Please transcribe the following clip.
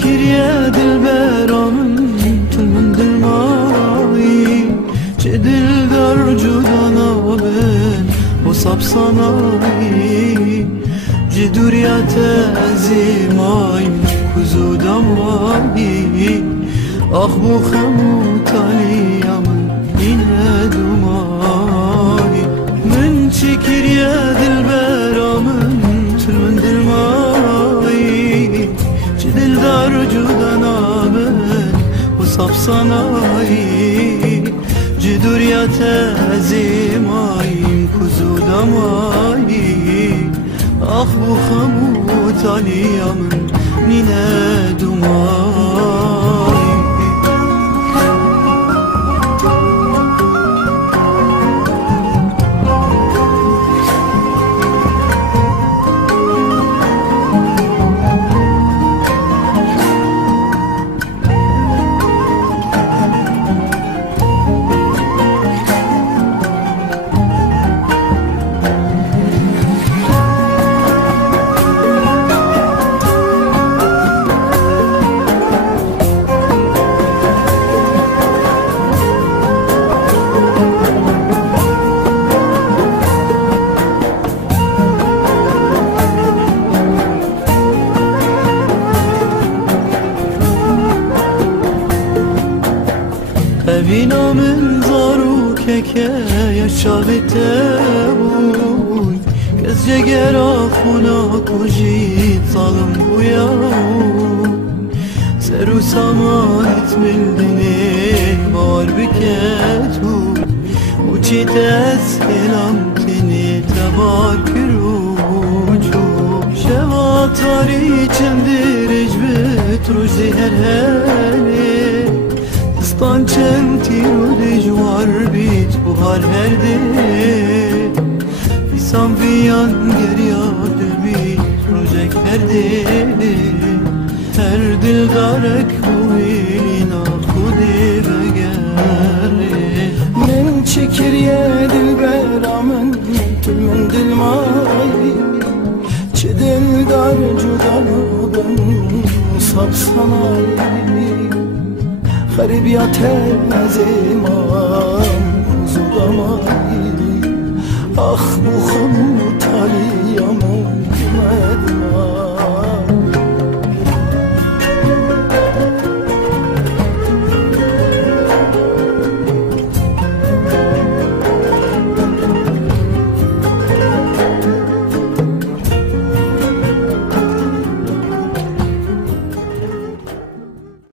شكر يا دلبرامن تل من دلمایی چه دل در جدانا بن وصاب صنایی جدوریت ازیمای کزودمایی آخ بو خموتالیم این دومایی من شکر یا دلبرامن تل من دلمایی دل دار جدانا بن وصاب صنایی جدوریت ازیماییم کزودمایی آخ بو خموتالیم نینه دومایی ببینا من زارو که یشاویته بود کس جگرا خونا کجید ظالم بویا سرو سامانت ملدنی بار بکتو وچیت از کلامتنی تبار کروجو شوا تاری چندرج بت روزی هر هنی دستان چند تیرو دجوار بیت بوهار هرده بیسان بیان گریاد بیت روزک هرده هر دل دارک بوینا خودی بگره من چکر یه دل برامن تل من دل مایی چه دل دار جدانو بن صاب صنایی غریبیت ازیمام زودمایی آخ بو خمو